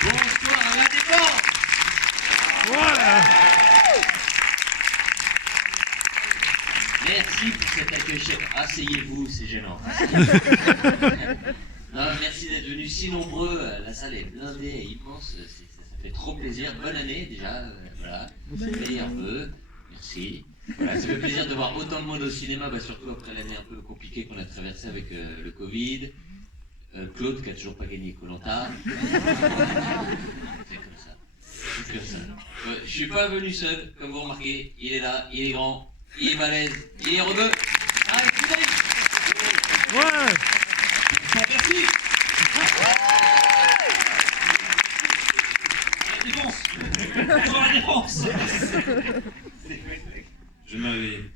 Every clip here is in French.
Bonsoir à la défense. Voilà. Merci pour cet accueil chef. Asseyez-vous, c'est gênant. Non, merci d'être venus si nombreux. La salle est blindée et immense. Ça fait trop plaisir. Bonne année déjà. Voilà. Soyez un peu. Merci. Voilà, ça fait plaisir de voir autant de monde au cinéma, surtout après l'année un peu compliquée qu'on a traversée avec le Covid. Claude qui a toujours pas gagné Koh-Lanta. C'est comme ça. C'est comme ça. Je suis pas venu seul, comme vous remarquez. Il est là, il est grand, il est balèze, il est rebeu. Ah, écoutez. Ouais. Merci. La défense. Je vais me réveiller.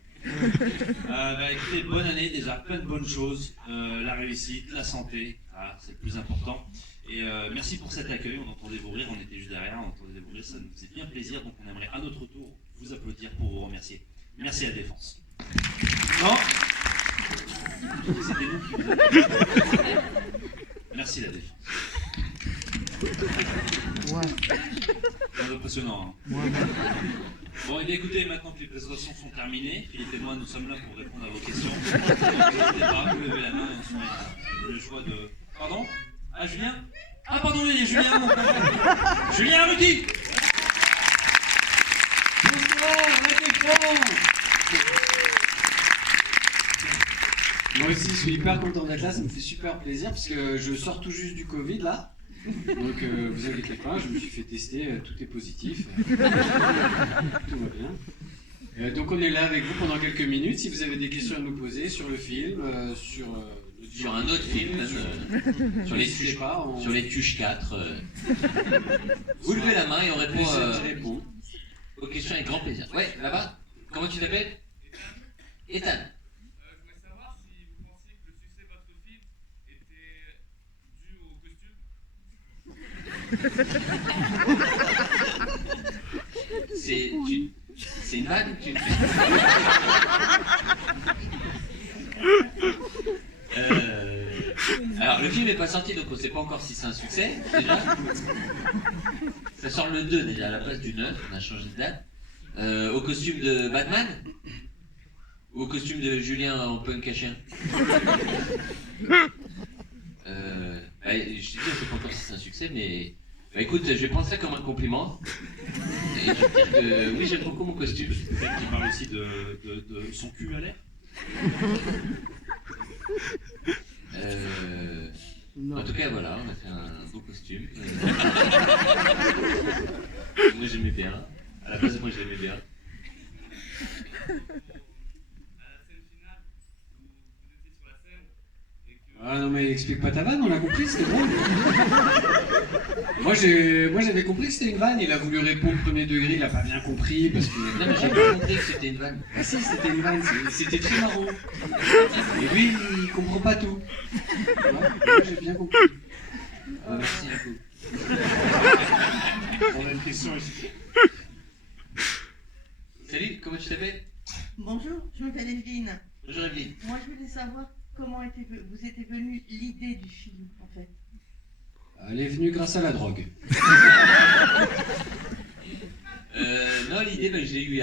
Écoutez, bonne année, déjà plein de bonnes choses, la réussite, la santé, voilà, c'est le plus important. Et merci pour cet accueil, on entendait vos rires, on était juste derrière, on entendait vos rires, ça nous faisait bien plaisir, donc on aimerait à notre tour vous applaudir pour vous remercier. Merci à la Défense. Non, c'était nous qui vous applaudissions. Merci la Défense. Ouais. C'est impressionnant. Hein. Ouais. Bon, et bien écoutez, maintenant que les présentations sont terminées, Philippe et moi, nous sommes là pour répondre à vos questions. N'hésitez pas, vous levez la main, on se met le choix de... Pardon? Ah, Julien? Ah, pardon, il y a Julien, mon frère. Julien Rudy. Bonsoir, la Défense. Moi aussi, je suis hyper content d'être là, ça me fait super plaisir parce que je sors tout juste du Covid là. Donc vous inquiétez pas, je me suis fait tester, tout est positif. Tout va bien. Donc on est là avec vous pendant quelques minutes. Si vous avez des questions à nous poser sur le film, Sur un autre film, même, sur les Tuches 4. Vous levez la main et on répond aux questions avec grand plaisir. Ouais, là-bas. Comment tu t'appelles? Ethan. Je voulais savoir si vous pensiez que le succès de votre film était dû au costume. C'est une vague ou Alors le film n'est pas sorti, donc on ne sait pas encore si c'est un succès déjà. Ça sort le 2 déjà à la place du 9, on a changé de date. Au costume de Batman ou au costume de Julien en punk à chien. Je sais pas encore si c'est un succès, mais écoute, je vais prendre ça comme un compliment. Et je vais dire que oui, j'aime beaucoup mon costume. Peut-être qu'il parle aussi de son cul à l'air. En tout cas, voilà, on a fait un beau costume. Moi j'aimais bien. À la base, moi j'aimais bien. Ah non mais explique pas ta vanne, on l'a compris, c'était bon. Moi j'avais compris que c'était une vanne, il a voulu répondre premier degré, il a pas bien compris parce que... Non mais j'ai pas compris que c'était une vanne. Ah si, c'était une vanne, c'était très marrant. Et lui, il comprend pas tout. Ouais, moi j'ai bien compris. Merci beaucoup. On a une question ici. Salut, comment tu t'appelles? Bonjour, je m'appelle Evelyne. Bonjour Evelyne. Moi, je voulais savoir comment vous était venue l'idée du film, en fait. Elle est venue grâce à la drogue. Non, l'idée, je l'ai eue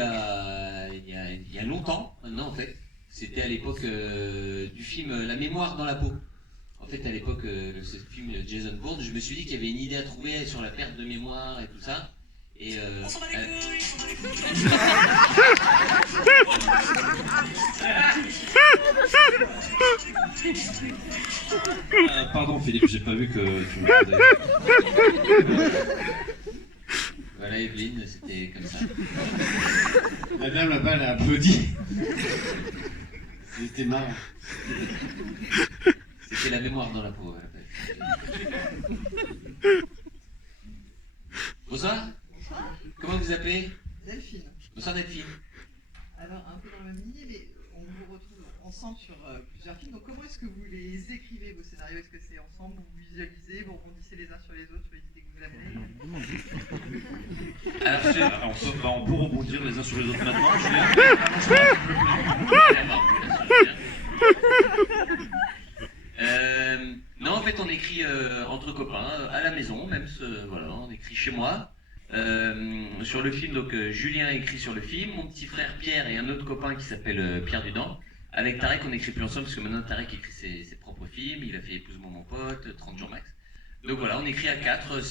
il y a longtemps, maintenant en fait. C'était à l'époque du film La mémoire dans la peau. En fait, à l'époque, ce film Jason Bourne, je me suis dit qu'il y avait une idée à trouver sur la perte de mémoire et tout ça. Et On s'en bat les couilles, on s'en bat les couilles. Pardon Philippe, j'ai pas vu que tu me regardais. Voilà, Evelyne, c'était comme ça. La dame là-bas, elle a applaudi. C'était marrant. C'était la mémoire dans la peau. À la base. Bonsoir. Bonsoir, Comment vous appelez? Delphine. Bonsoir Delphine. Alors, un peu dans le même lignée, mais on vous retrouve ensemble sur plusieurs films. Donc, comment est-ce que vous les écrivez, vos scénarios? Est-ce que c'est ensemble, vous visualisez, vous rebondissez les uns sur les autres sur les idées que vous avez? Alors, On peut rebondir les uns sur les autres maintenant, Julien. Non, en fait, on écrit entre copains, à la maison, même, voilà, on écrit chez moi. Sur le film, donc Julien écrit sur le film, mon petit frère Pierre et un autre copain qui s'appelle Pierre Dudan. Avec Tarek, on n'écrit plus ensemble parce que maintenant Tarek écrit ses propres films, il a fait Épouse-moi mon pote, 30 jours max. Donc voilà, on écrit à 4,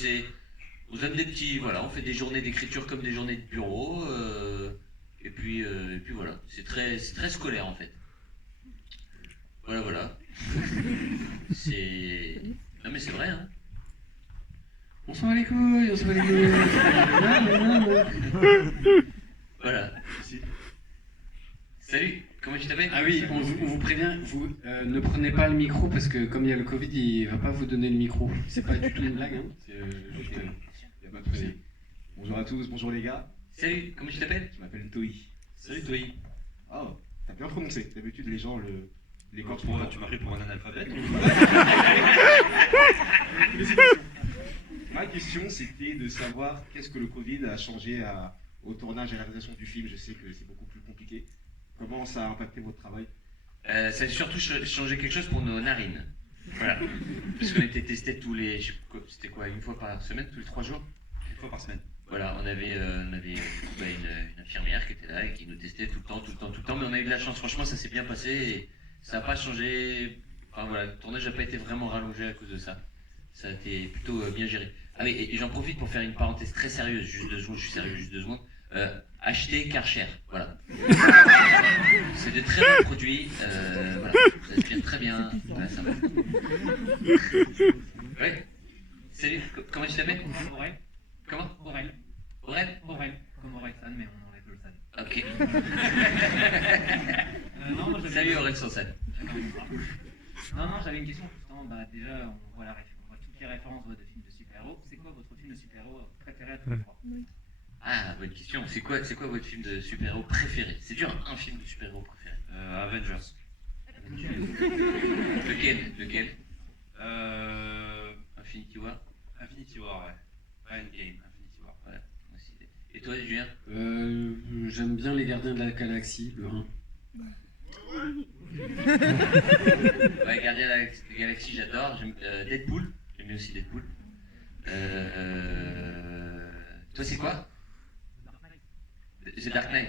on donne des petits, voilà, on fait des journées d'écriture comme des journées de bureau, et puis voilà, c'est très scolaire en fait. Voilà. Non mais c'est vrai, hein. On s'en va les couilles. Voilà. Salut, comment tu t'appelles? Ah oui, on vous prévient, vous ne prenez pas le micro parce que comme il y a le Covid, il va pas vous donner le micro. C'est pas du tout une blague, hein. C'est juste. Il n'y a pas de souci. Bonjour à tous, bonjour les gars. Salut, comment tu t'appelles? Je m'appelle Toi. Salut toi. Oh, t'as bien prononcé. D'habitude, les gens les cordes Tu m'as pris pour un analphabète. Félicitations. Ma question, c'était de savoir qu'est-ce que le Covid a changé au tournage et à la réalisation du film. Je sais que c'est beaucoup plus compliqué. Comment ça a impacté votre travail? Ça a surtout changé quelque chose pour nos narines. Voilà. Parce qu'on était testés c'était quoi, une fois par semaine, tous les 3 jours? Une fois par semaine. Voilà, on avait une infirmière qui était là et qui nous testait tout le temps, mais on a eu de la chance, franchement ça s'est bien passé et ça n'a pas changé, enfin voilà, le tournage n'a pas été vraiment rallongé à cause de ça. Ça a été plutôt bien géré. Ah oui, et j'en profite pour faire une parenthèse très sérieuse, juste 2 secondes, je suis sérieux, juste 2 secondes. Achetez Karcher, voilà. C'est de très bons produits, voilà, ça aspire très bien, voilà, ça va. Ouais. Salut, comment tu t'appelles? Aurel. Comment? Aurel. Aurel? Aurel. Comme Orelsan, mais on enlève le san. Ok. Non, moi, j'avais- Salut Aurel Sansan. Non, j'avais une question justement. Déjà, on voit toutes les références de films de super-héros. C'est quoi votre film de super-héros préféré à tous les trois? Ah, bonne question. C'est quoi votre film de super-héros préféré? C'est dur, un film de super-héros préféré. Avengers. Lequel? Infinity War? Infinity War, ouais. Endgame, Infinity War. Voilà, moi aussi. Et toi, Julien? J'aime bien les Gardiens de la Galaxie, le 1. Ouais, Gardien de la Galaxie, j'adore. J'aime Deadpool. J'aime bien aussi Deadpool. Toi, c'est quoi? The Dark Knight.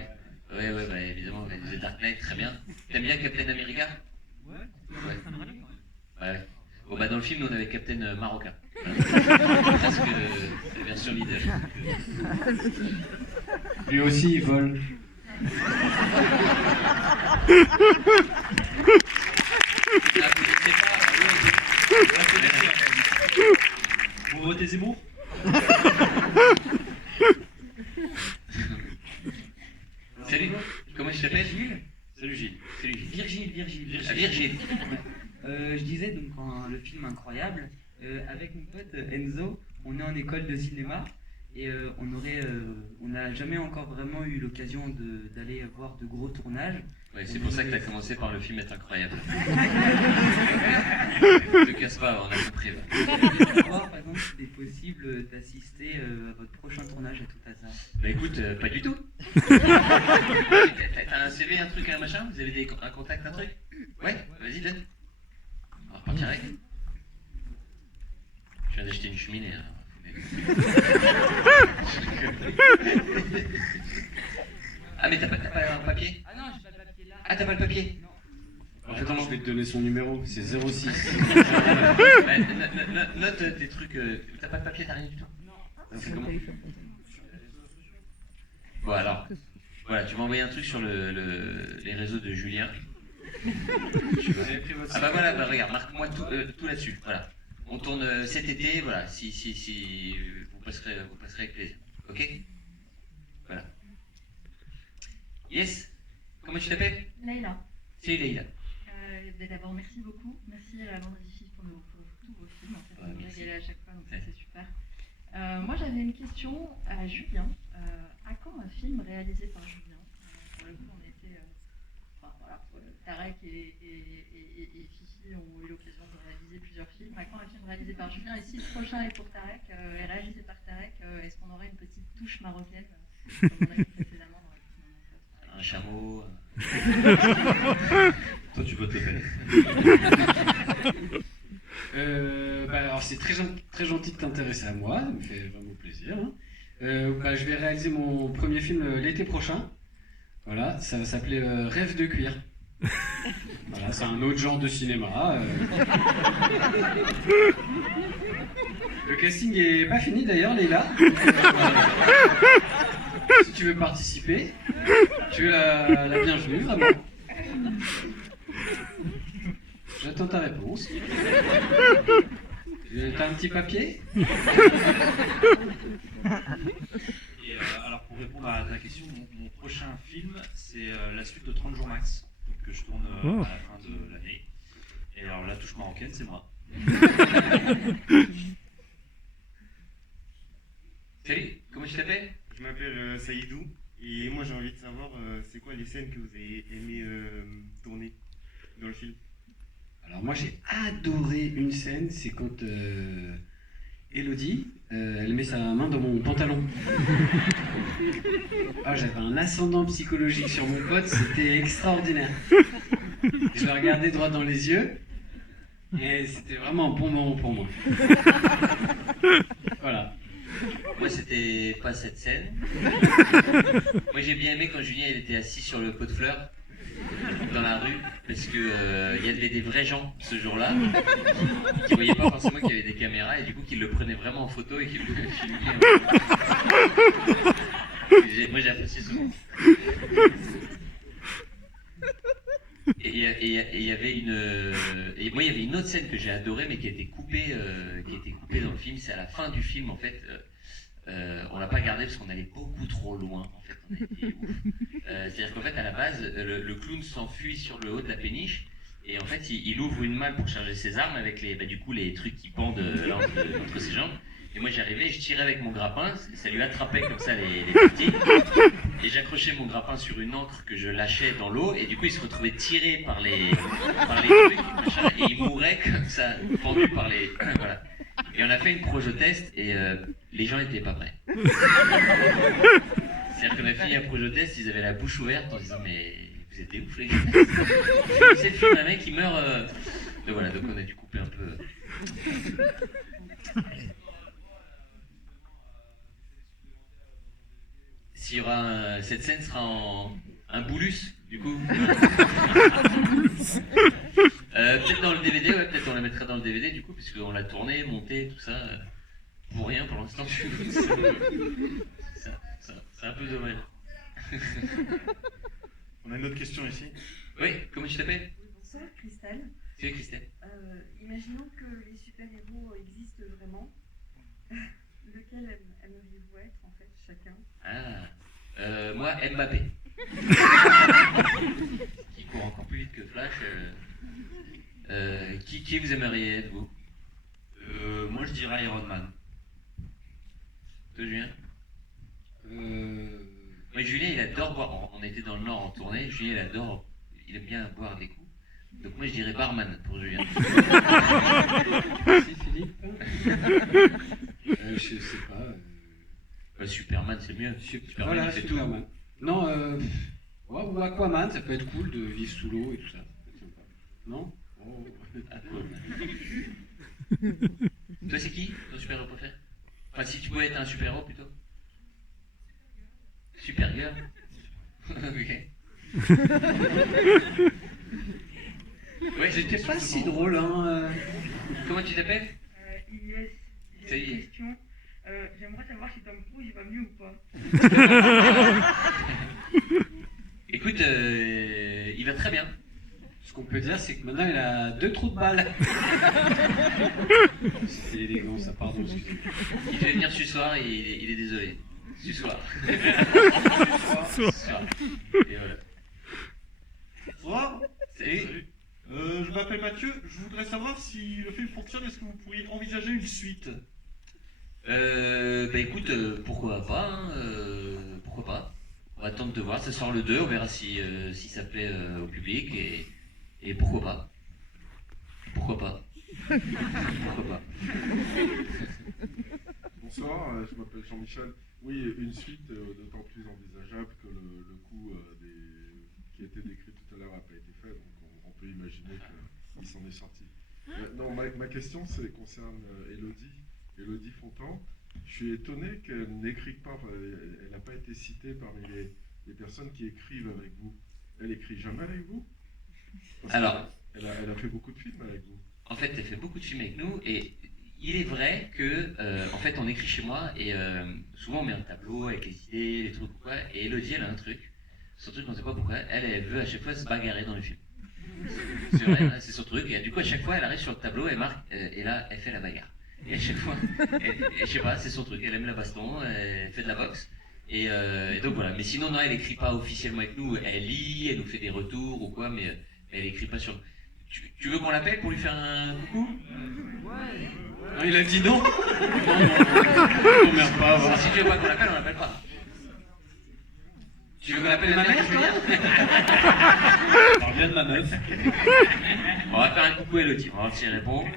Ouais, bah, évidemment, The Dark Knight, très bien. T'aimes bien Captain America? Ouais. Ouais. Bon, bah, dans le film, nous, on avait Captain Marocain. Voilà. Presque la version leader. Lui aussi, il vole. Ah, vous ne savez pas? Vous votez Zemmour? Salut, comment tu t'appelles? Salut Gilles. Salut. Virgile. Ah, Virgile. Je disais donc le film incroyable, avec mon pote Enzo, on est en école de cinéma et on n'a jamais encore vraiment eu l'occasion d'aller voir de gros tournages. Ouais, c'est pour ça que tu as commencé par le film est incroyable. Ne te casse pas, on a compris. Voir, par exemple, s'il est possible d'assister à votre prochain tournage à tout hasard. Bah écoute, pas du tout. T'as un CV, un truc, un machin? Vous avez un contact, un truc? Ouais, vas-y, donne. On va repartir avec. Je viens d'acheter une cheminée. Hein. Ah, mais t'as pas un papier? Ah non, j'ai pas le papier là. Ah, t'as pas le papier? Non. On fait comment? Je vais te donner son numéro, c'est 06. Ouais, note des trucs. T'as pas de papier, t'as rien du tout? Non. On fait comment? Bon, alors, voilà, tu m'as envoyé un truc sur les réseaux de Julien. Ah bah voilà, bah regarde, marque-moi tout là-dessus, voilà. On tourne cet été, voilà, si vous passerez avec plaisir, ok? Voilà. Yes? Comment tu t'appelles? Leïla. C'est Leïla. D'abord, merci beaucoup. Merci à la bande Difficile pour tous vos films. En fait, Ouais, vous me merci. régalez à chaque fois, donc ça, c'est super. Moi, j'avais une question à Julien. À quand un film réalisé par Julien? Pour le coup, on était... enfin, voilà, Tarek et Fifi ont eu l'occasion de réaliser plusieurs films. À quand un film réalisé par Julien? Et si le prochain est pour Tarek, est réalisé par Tarek, est-ce qu'on aurait une petite touche marocaine, comme on a fait précédemment dans le film? Un chameau. Toi, tu votes Le Pen. très gentil de t'intéresser à moi, ça me fait vraiment plaisir. Hein. Je vais réaliser mon premier film l'été prochain. Voilà, ça va s'appeler Rêve de cuir. Voilà, c'est un autre genre de cinéma. Le casting est pas fini d'ailleurs, Leïla. Si tu veux participer, tu es la bienvenue, vraiment. J'attends ta réponse. T'as un petit papier? Et alors pour répondre à ta question, mon prochain film, c'est la suite de 30 jours max, donc, que je tourne à la fin de l'année. Et alors la touche marocaine, c'est moi. Salut, comment tu t'appelles? Je m'appelle Saïdou, et moi j'ai envie de savoir c'est quoi les scènes que vous avez aimé tourner dans le film. Alors moi j'ai adoré une scène, c'est quand Elodie, elle met sa main dans mon pantalon. Ah, j'avais un ascendant psychologique sur mon pote, c'était extraordinaire. Je le regardais droit dans les yeux, et c'était vraiment un bon moment pour moi. Voilà. Moi, c'était pas cette scène. Moi, j'ai bien aimé quand Julien il était assis sur le pot de fleurs dans la rue, parce que il y avait des vrais gens ce jour-là qui voyaient pas forcément qu'il y avait des caméras et du coup qu'ils le prenaient vraiment en photo et qu'ils le filmaient. Moi, j'ai apprécié ce moment. Et il y avait moi, il y avait une autre scène que j'ai adorée, mais qui a été coupée dans le film. C'est à la fin du film, en fait. On l'a pas gardé parce qu'on allait beaucoup trop loin. En fait, on a été ouf. C'est-à-dire qu'en fait, à la base, le clown s'enfuit sur le haut de la péniche. Et en fait, il ouvre une malle pour charger ses armes avec les trucs qui pendent entre ses jambes. Et moi, j'arrivais, je tirais avec mon grappin, ça lui attrapait comme ça les petits. Et j'accrochais mon grappin sur une ancre que je lâchais dans l'eau. Et du coup, il se retrouvait tiré par les trucs, machin, et il mourait comme ça, pendu par les... Voilà. Et on a fait une projo-test et les gens n'étaient pas prêts. C'est-à-dire qu'on a fini un projo-test, ils avaient la bouche ouverte en disant mais vous êtes des ouf les gars. C'est le film d'un mec qui meurt. Donc voilà, donc on a dû couper un peu. S'il y aura cette scène sera en un boulus du coup. Peut-être dans le DVD, ouais, peut-être on la mettra dans le DVD du coup, puisqu'on l'a tourné, monté, tout ça, pour rien pour l'instant. C'est un peu dommage. On a une autre question ici. Oui, comment tu t'appelles? Bonsoir, Christelle. C'est Christelle. Imaginons que les super-héros existent vraiment. Lequel aimeriez-vous être en fait, chacun? Moi, Mbappé. Qui court encore plus vite que Flash. Qui vous aimeriez être, vous? Moi je dirais Iron Man. Toi, Julien? Moi, Julien, il adore boire. On était dans le Nord en tournée. Julien, il aime bien boire des coups. Donc moi, je dirais barman pour Julien. Merci, Philippe. Je sais pas. Superman, c'est mieux. Superman, Voilà, il fait Superman. Non, ou Aquaman, ça peut être cool de vivre sous l'eau et tout ça. Non? Oh. Toi, c'est qui ton super-héros préféré? Enfin, si tu pouvais être un super-héros plutôt. Supergirl. Ok. Ouais, j'étais pas si drôle, hein. Comment tu t'appelles? Ilyes, Ça y j'ai est. une question. J'aimerais savoir si Tom Cruise il va mieux ou pas. Écoute, il va très bien. Ce qu'on peut dire, c'est que maintenant il a 2 trous de balle. C'était élégant, ça, pardon, excusez-moi. Il devait venir ce soir et il est désolé. Ce soir. Ce soir. Et voilà. Bonsoir. Salut. Je m'appelle Mathieu. Je voudrais savoir si le film fonctionne. Est-ce que vous pourriez envisager une suite? Bah écoute, pourquoi pas, hein, pourquoi pas. On va attendre de voir, ça sort le 2, on verra si ça plaît au public et pourquoi pas. Pourquoi pas. Pourquoi pas. Bonsoir, je m'appelle Jean-Michel. Oui, une suite d'autant plus envisageable que le coup qui a été décrit tout à l'heure n'a pas été fait, donc on peut imaginer qu'il s'en est sorti. Non, ma question concerne Élodie Fontan. Je suis étonné qu'elle n'écrit pas, elle n'a pas été citée parmi les personnes qui écrivent avec vous. Elle écrit jamais avec vous? Alors, elle a fait beaucoup de films avec vous. En fait, elle fait beaucoup de films avec nous et il est vrai que, en fait, on écrit chez moi et souvent on met un tableau avec les idées, les trucs ou quoi. Et Élodie, elle a un truc. Son truc, on ne sait pas pourquoi. Elle veut à chaque fois se bagarrer dans les films. C'est vrai, hein, c'est son truc. Et du coup, à chaque fois, elle arrive sur le tableau, elle marque et là, elle fait la bagarre. Et à chaque fois, je sais pas, c'est son truc. Elle aime la baston, elle fait de la boxe. Et donc voilà. Mais sinon, non, elle écrit pas officiellement avec nous. Elle lit, elle nous fait des retours ou quoi, mais elle écrit pas sur. Tu veux qu'on l'appelle pour lui faire un coucou? Ouais. Ah, il a dit non. Non, merde pas. Voilà. Si tu veux pas qu'on l'appelle, on l'appelle pas. Tu veux qu'on appelle ma mère, Julien? On vient de ma meuf. On va faire un coucou à Élodie, on va voir si elle répond.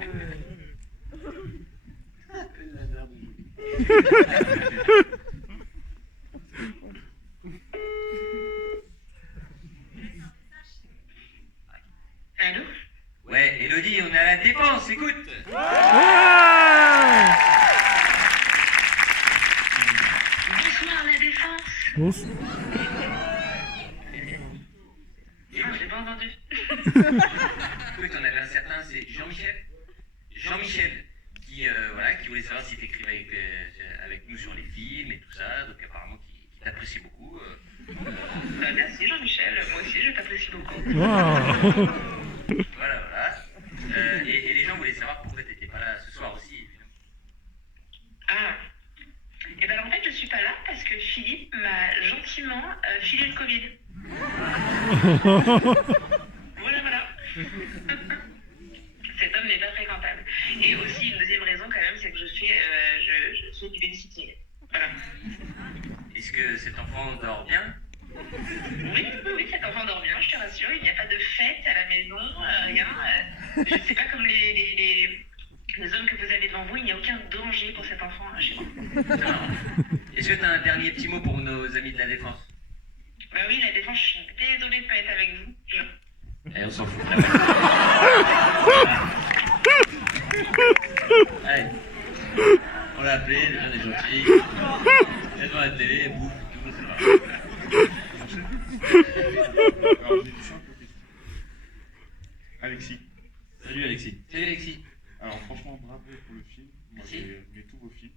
Allô? Ouais, Élodie, on est à la Défense, écoute. Bonsoir la Défense. Bonsoir. Non, j'ai pas entendu. Écoute, on avait un certain, c'est Jean-Michel. Jean-Michel, qui voulait savoir si tu écrivais avec nous sur les films et tout ça, donc apparemment qui t'apprécie beaucoup. Bah, merci Jean-Michel, moi aussi je t'apprécie beaucoup. Wow. Voilà. Et les gens voulaient savoir pourquoi t'étais pas là ce soir aussi, évidemment. Ah. Et ben en fait je suis pas là parce que Philippe m'a gentiment filé le Covid. Voilà. Cet homme n'est pas fréquentable. Et aussi une deuxième raison quand même, c'est que je fais du babysitting. Voilà. Est-ce que cet enfant dort bien? Oui, cet enfant dort bien, je te rassure. Il n'y a pas de fête à la maison, rien. Je ne sais pas comme les hommes que vous avez devant vous, il n'y a aucun danger pour cet enfant chez moi. Est-ce que tu as un dernier petit mot pour nos amis de la Défense? Bah oui, la Défense, je suis désolée de ne pas être avec vous. On s'en fout. Allez. On l'a appelé, elle est gentille. Elle est devant la télé, elle bouffe, tout ça va. Alors, j'ai une simple question. Alexis. Salut Alexis. Salut Alexis. Alors franchement, bravo pour le film. Moi j'ai aimé tous vos films.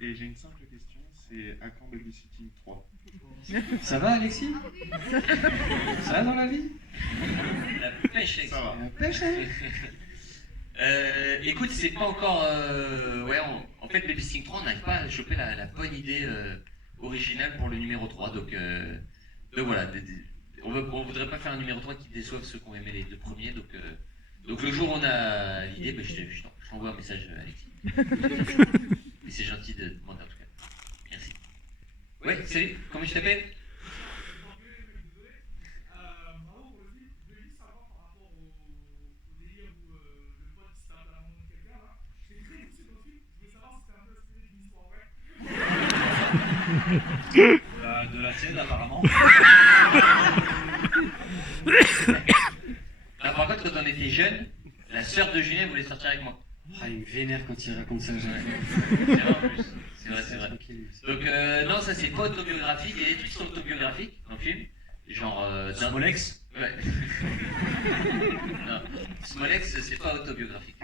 Et j'ai une simple question, c'est à quand Babysitting 3? Ça va Alexis? Ça va dans la vie? La pêche, Alexis. Ça va. La pêche, hein? Écoute, c'est pas encore. En fait, Babysitting 3, on n'arrive pas à choper la bonne idée originale pour le numéro 3. Donc voilà, on voudrait pas faire un numéro 3 qui déçoive ceux qui ont aimé les deux premiers. Donc le jour où on a l'idée, je t'envoie un message, Alexis. Et c'est gentil de demander en tout cas. Merci. Ouais, salut, comment tu t'appelles? De la tienne apparemment. Ah, par contre, quand on était jeunes, la sœur de Julien voulait sortir avec moi. Ah, il me vénère quand il raconte ça. C'est vrai en plus. C'est vrai. Donc non, ça c'est pas autobiographique. Il y a des trucs qui sont autobiographiques dans le film. Genre Smolex. Ouais. Non, Smolex c'est pas autobiographique.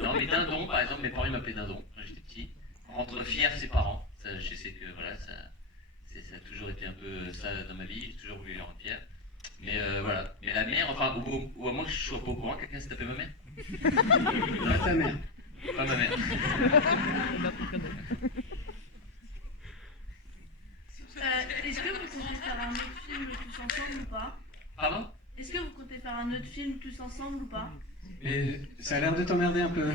Non, mais Dindon, par exemple, mes parents m'appelaient Dindon quand j'étais petit. Rendre fier ses parents. Ça, je sais que voilà, ça a toujours été un peu ça dans ma vie. J'ai toujours voulu les rendre fiers. Mais voilà. Mais la mère, enfin, ou à moins que je sois pas au courant, quelqu'un s'est tapé ma mère. Pas ta mère. Pas ma mère. Est-ce que vous comptez faire un autre film tous ensemble ou pas? Pardon? Est-ce que vous comptez faire un autre film tous ensemble ou pas? Mais ça a l'air de t'emmerder un peu.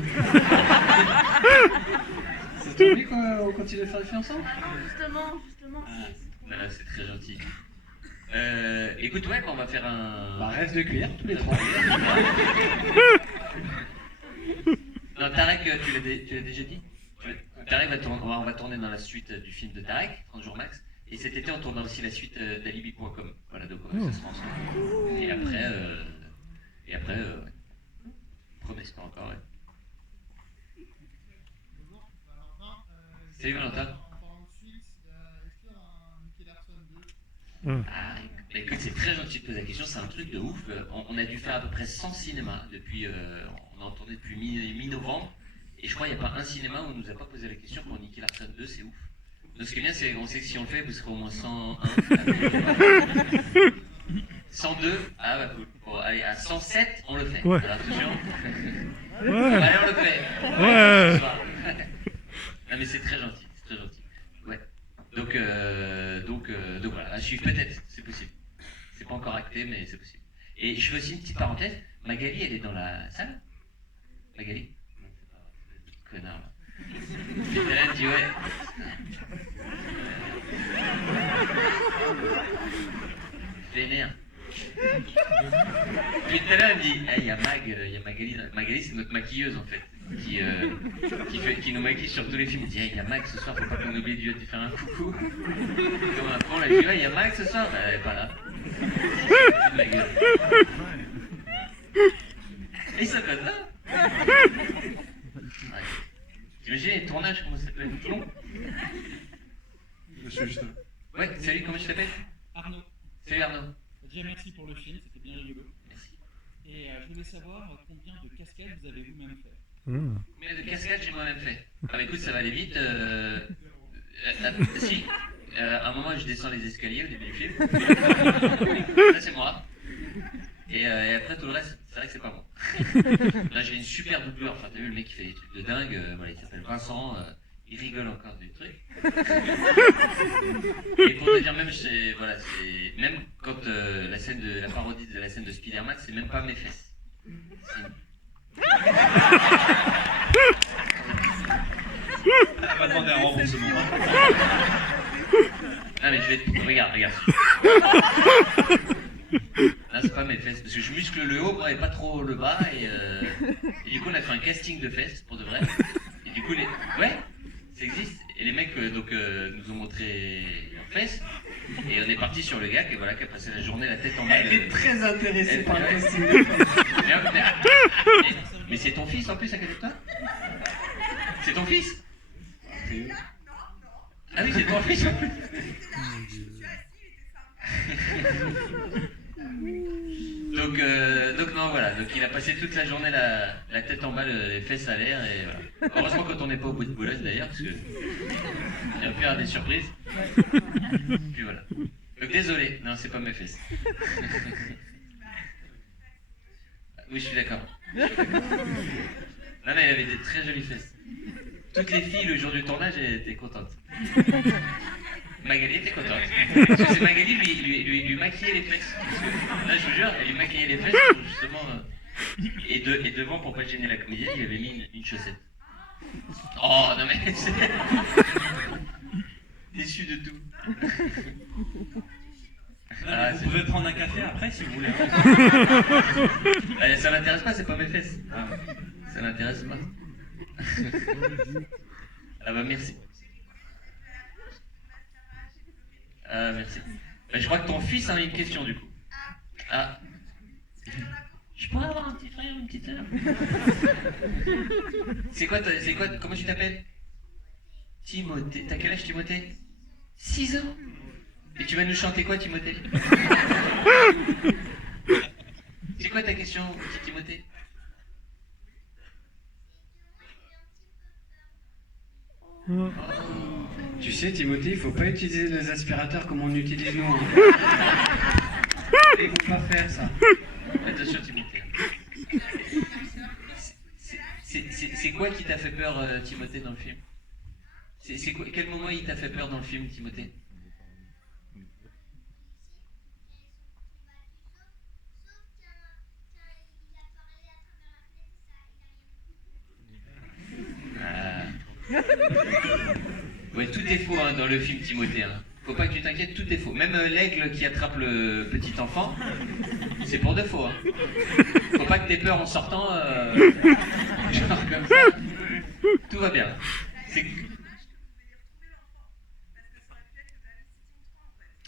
Ça t'ennuie quoi, on continue de faire des films ensemble? Ah non, justement. Voilà, c'est très gentil. Écoute, ouais, on va faire un. Bah, rêve de cuir, tous les trois. Non, Tarek, tu l'as déjà dit? Tarek on va tourner dans la suite du film de Tarek, 30 jours max. Et cet été, on tournera aussi la suite d'alibi.com. Voilà, donc ça sera ensemble. Et après, après, ouais. Promesse pas encore, ouais. Salut Valentin. Ah, écoute, c'est très gentil de poser la question, c'est un truc de ouf. On a dû faire à peu près 100 cinémas depuis, on a tourné depuis mi-novembre, et je crois qu'il n'y a pas un cinéma où on nous a pas posé la question pour Nicky Larson 2, c'est ouf. Donc ce qui est bien, c'est qu'on sait que si on le fait, vous serez au moins 101. 102, ah bah cool. Bon, allez, à 107, on le fait. Ouais. Alors attention. Ouais. Allez, on le fait. Ouais. Ce soir. Non mais c'est très gentil, c'est très gentil. Ouais. Donc voilà, à suivre peut-être, c'est possible. C'est pas encore acté, mais c'est possible. Et je fais aussi une petite parenthèse. Magali, elle est dans la salle. Magali. Non, c'est pas connard là. Puis elle me dit ouais. Vénère. Puis tout à l'heure, elle me dit, il y a Magali. Magali, c'est notre maquilleuse en fait, qui nous maquille sur tous les films. Elle dit, il y a Mag ce soir, faut pas qu'on oublie de faire un coucou. Comme un con, là, je dis, il y a Mag ce soir, elle est pas là. C'est ma gueule. Et ça fait ça. Ouais. T'imagines les tournages, comment ça peut être long? Monsieur Justin. Ouais, salut, comment tu t'appelles? Arnaud. Salut Arnaud. Déjà merci pour le film, c'était bien rigolo. Merci. Et je voulais savoir combien de cascades vous avez vous-même fait. Combien de cascades j'ai moi-même fait? Ah bah écoute, ça va aller vite. Si, à un moment je descends les escaliers au début du film. Ça c'est moi. Et après tout le reste, c'est vrai que c'est pas moi. Là j'ai une super doubleur, enfin t'as vu le mec qui fait des trucs de dingue, voilà, il s'appelle Vincent, il rigole encore du truc. Et pour te dire même, voilà, même quand la parodie de la scène de Spider-Man, c'est même pas mes fesses. Elle a pas demandé un remboursement. Ah mais je vais regarde. Là c'est pas mes fesses, parce que je muscle le haut, et pas trop le bas, et du coup on a fait un casting de fesses, pour de vrai. Et du coup ouais, ça existe. Et les mecs nous ont montré leurs fesses, et on est parti sur le gars qui a passé la journée la tête en bas. Elle est très intéressée par le casting. Mais c'est ton fils en plus à côté de toi? C'est ton fils? Ah oui, c'est ton fils en plus. Donc non, voilà, donc il a passé toute la journée la tête en bas, les fesses à l'air, et voilà. Heureusement quand on n'est pas au bout de Boulogne d'ailleurs, parce que il a pu avoir des surprises. Puis voilà. Donc désolé, non c'est pas mes fesses. Oui, je suis d'accord. Non mais il avait des très jolies fesses. Toutes les filles le jour du tournage étaient contentes. Magali était contente. Parce que c'est Magali lui maquillait les fesses. Parce que, là, je vous jure, elle lui maquillait les fesses pour justement. Et devant, pour pas gêner la comédienne, il avait mis une chaussette. Oh non mais. Déçu de tout. Là, vous pouvez prendre un café après si vous voulez. Ça m'intéresse pas, c'est pas mes fesses. Ça m'intéresse pas. Ah bah merci. Ah merci. Bah, je crois que ton fils a une question du coup. Ah. Je pourrais avoir un petit frère ou une petite sœur? C'est quoi, comment tu t'appelles? Timothée. T'as quel âge Timothée? 6 ans. Et tu vas nous chanter quoi Timothée? C'est quoi ta question, petit Timothée? Oh. Tu sais, Timothée, il faut pas utiliser les aspirateurs comme on utilise nous. Hein. Il faut pas faire ça. Attention, Timothée. C'est quoi qui t'a fait peur, Timothée, dans le film? Quel moment il t'a fait peur dans le film, Timothée? Ouais, tout est faux hein, dans le film Timothée. Hein. Faut pas que tu t'inquiètes, tout est faux. Même l'aigle qui attrape le petit enfant, c'est pour de faux. Hein. Faut pas que t'aies peur en sortant. Genre comme ça. Tout va bien.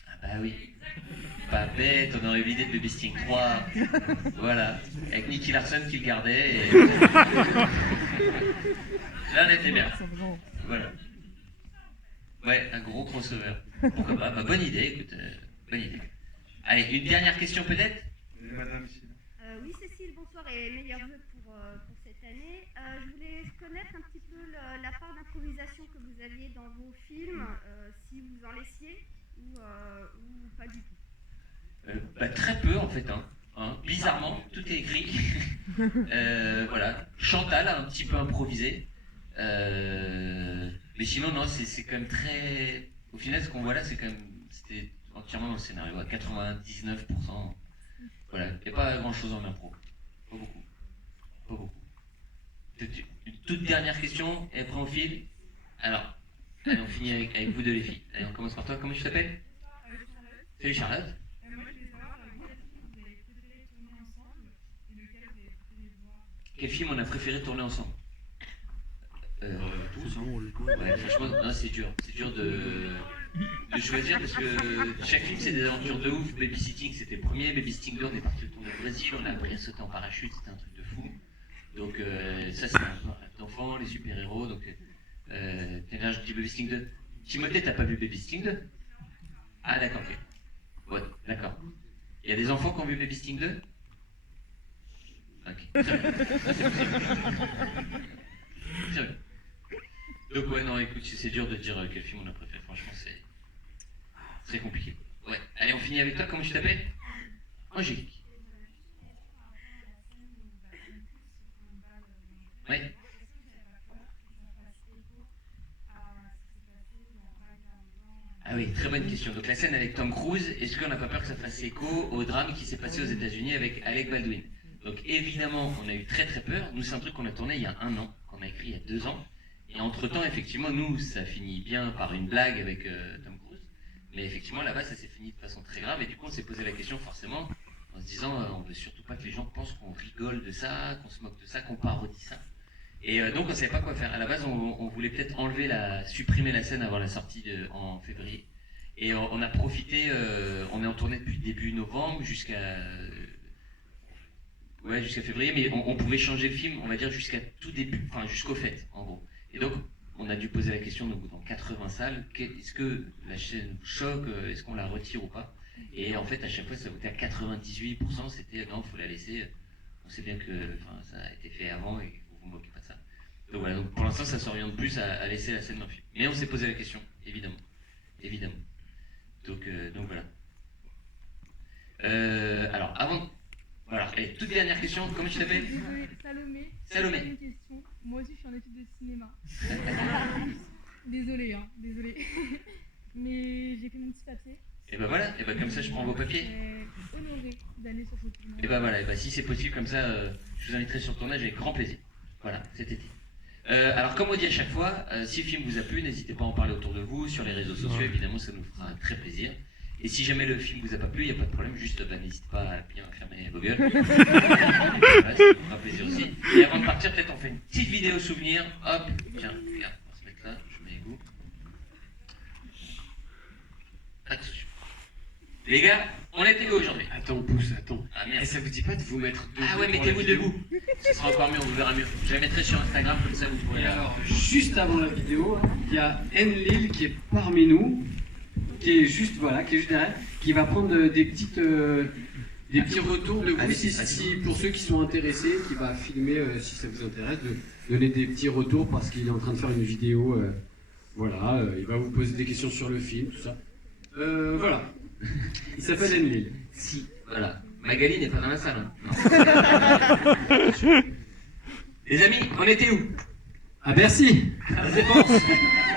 Ah bah oui. pas bête, on aurait eu l'idée de Baby Sting 3. Voilà, avec Nicky Larson qui le gardait. Et... Là, on était bien. Voilà. Ouais, un gros crossover. Pourquoi pas? Bah, bonne idée, écoute, bonne idée. Allez, une dernière question peut-être? Madame. Oui, Cécile, bonsoir et meilleurs vœux pour cette année. Je voulais connaître un petit peu la part d'improvisation que vous aviez dans vos films, si vous en laissiez ou pas du tout. Bah, très peu en fait, bizarrement, tout est écrit. Voilà, Chantal a un petit peu improvisé. Mais sinon, non, c'est quand même très... Au final, ce qu'on voit là, c'est quand même... C'était entièrement dans le scénario, à 99%. Voilà, il n'y a pas grand-chose en impro. Pas beaucoup. Pas beaucoup. Une toute dernière question, et après on file. Alors, allez, on finit avec vous deux les filles. Allez, on commence par toi. Comment tu t'appelles? Salut Charlotte. Quel film on a préféré tourner ensemble? Tous, hein. Ouais, franchement, non, c'est dur. C'est dur de choisir parce que chaque film c'est des aventures de ouf. Babysitting c'était le premier, Babysitting 2 on est parti tourner au Brésil, on a appris à sauter en parachute, c'était un truc de fou. Donc ça c'est un rêve d'enfant, les super-héros. Donc là je dis Babysitting 2. Timothée, t'as pas vu Babysitting 2? Ah d'accord, ok. Ouais, d'accord. Il y a des enfants qui ont vu Babysitting 2? Ok. Très bien. C'est possible. Très bien. Donc ouais, non, écoute, c'est dur de dire quel film on a préféré, franchement, c'est très compliqué. Ouais, allez, on finit avec toi, comment tu t'appelles? Angélique. Ouais. Ah oui, très bonne question. Donc la scène avec Tom Cruise, est-ce qu'on n'a pas peur que ça fasse écho au drame qui s'est passé aux États-Unis avec Alec Baldwin? Donc évidemment, on a eu très très peur. Nous, c'est un truc qu'on a tourné il y a 1 an, qu'on a écrit il y a 2 ans. Et entre-temps, effectivement, nous, ça finit bien par une blague avec Tom Cruise. Mais effectivement, là-bas, ça s'est fini de façon très grave. Et du coup, on s'est posé la question forcément, en se disant, on veut surtout pas que les gens pensent qu'on rigole de ça, qu'on se moque de ça, qu'on parodie ça. Et donc, on savait pas quoi faire. À la base, on voulait peut-être supprimer la scène avant la sortie en février. Et on a profité, on est en tournée depuis début novembre jusqu'à février, mais on pouvait changer le film, on va dire, jusqu'à tout début, enfin jusqu'au fait, en gros. Et donc, on a dû poser la question donc, dans 80 salles, est-ce que la chaîne vous choque, est-ce qu'on la retire ou pas? Et en fait, à chaque fois, ça votait à 98%, c'était non, il faut la laisser. On sait bien que ça a été fait avant et vous vous moquez pas de ça. Donc voilà, donc, pour l'instant, ça s'oriente plus à laisser la scène dans le film. Mais on s'est posé la question, évidemment. Évidemment. Donc voilà. Alors, avant... Voilà, et toute dernière question, comment tu t'appelles? Salomé. Salomé. Une question. Moi aussi, je suis en études de cinéma. Désolée, désolée. Mais j'ai fait mon petit papier. Et ben voilà, et ben comme ça je prends vos papiers. Je suis honorée d'aller sur ce film. Et ben voilà, et ben si c'est possible comme ça, je vous inviterai sur le tournage avec grand plaisir. Voilà, cet été. Alors comme on dit à chaque fois, si le film vous a plu, n'hésitez pas à en parler autour de vous, sur les réseaux sociaux, évidemment ça nous fera très plaisir. Et si jamais le film vous a pas plu, il n'y a pas de problème, juste n'hésitez pas à bien fermer vos gueules. Voilà, ça nous fera plaisir aussi. Et avant de partir, peut-être on fait une petite vidéo souvenir. Hop, tiens, regarde, on va se mettre là, je mets les goûts. Attention. Les gars, on était où aujourd'hui? Attends, on pousse, attends. Ah merde. Et ça vous dit pas de vous mettre debout? Ah ouais, mettez-vous debout. Ce sera encore mieux, on vous verra mieux. Je la mettrai sur Instagram, comme ça vous pourrez Et la... alors, juste avant la vidéo, il y a Enlil qui est parmi nous, qui est juste derrière, qui va prendre des petits retours de vous, pour ceux qui sont intéressés, qui va filmer si ça vous intéresse, de donner des petits retours parce qu'il est en train de faire une vidéo. Il va vous poser des questions sur le film, tout ça. Voilà. Il s'appelle Enlil. Si, voilà. Magali n'est pas dans la salle. Hein. Les amis, on était où? À Bercy. À la Défense.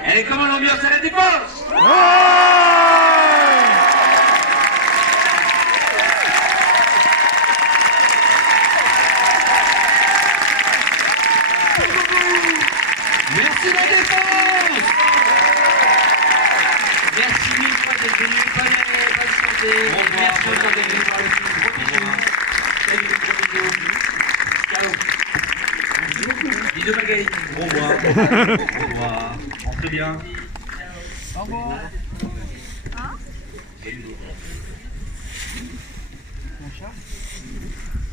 Elle est comment l'ambiance à la Défense? Merci la Défense. Merci mille fois d'être venu. Bonne année, bonne santé. Merci encore d'être venu voir le film. Gros bisous. Ciao. Bisous Magali. Au revoir. Au revoir. Rentrez bien. Au revoir. Charles.